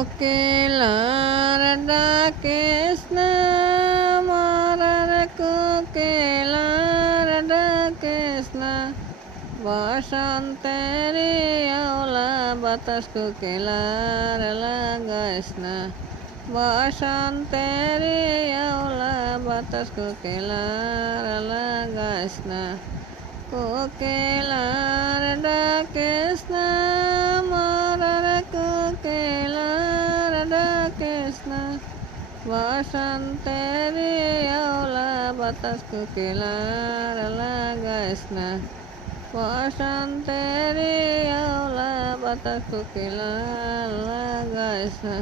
কোকিলার ডাকিস না মরার কোকিলার ডাকিস না বসন্তের আওলা বাতাস কোকিলার লাগাইস না বসন্তের আওলা বাতাস কোকিলার লাগাইস না কোকিলার ডাকিস না মরার কোকিলার ডাকিস না বসন্তের আওলা বাতাস কোকিলার লাগাইস না বসন্তের আওলা বাতাস কোকিলার লাগাইস না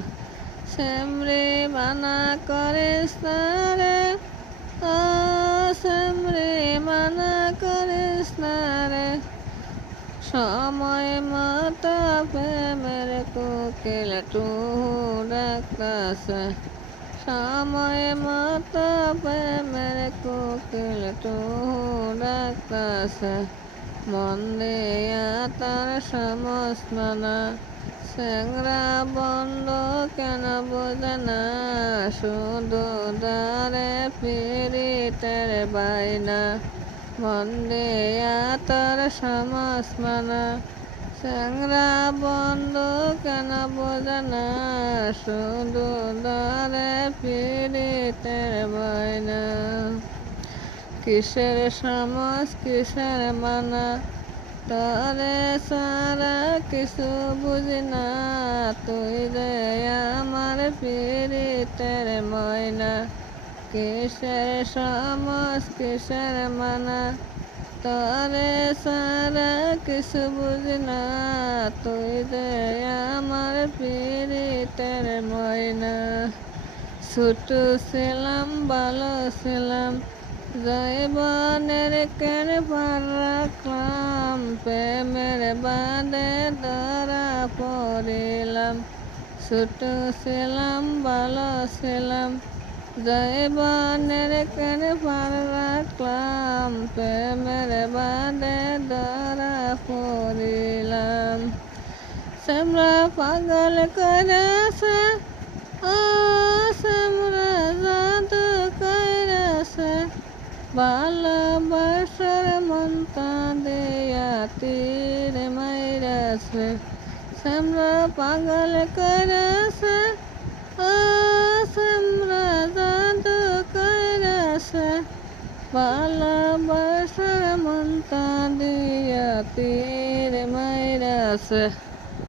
সেমরি মানা করিস না রে ও সেমরি মানা করিস না রে সময় মতো প্রেমের কোকিল ডাকতাছে সময় মতো প্রেমের কোকিল ডাকতাছে মন দিয়া তার সমস্মনা স্যাংরা বন্ধ কেন বোঝে না শুধু দ্বারে পীড়িতের বাইনা মন দিয়া তার সমস্মনা স্যাংরা বন্ধ কেন বোঝে না শুধু দ্বারে পীড়িতের বাইনা কিসের সমস কিসের মানা তরে সারা কিছু বুঝি না তুই রে আমার পীড়িতের ময়না কিসের সমস কিসের মানা তরে সারা কিছু বুঝি না তুই রে আমার পীড়িতের ময়না ছোট ছিলাম ভালো ছিলাম জৈবনের কেন পার রাখলাম প্রেমের বাদে ধরা পড়িলাম ছোট ছিলাম ভালো ছিলাম জৈবনের কেন পার রাখলাম প্রেমের বাদে ধরা পড়িলাম সেমরা পাগল করেছে ও সেমরা জাদু করেছে ভালোবাসার মনটা দেয়া তীর মাইরাছে সেমরা পাগল করেছে ও সেমরা জাদু করেছে ভালোবাসার মনটা দেয়া তীর মাইরাছে।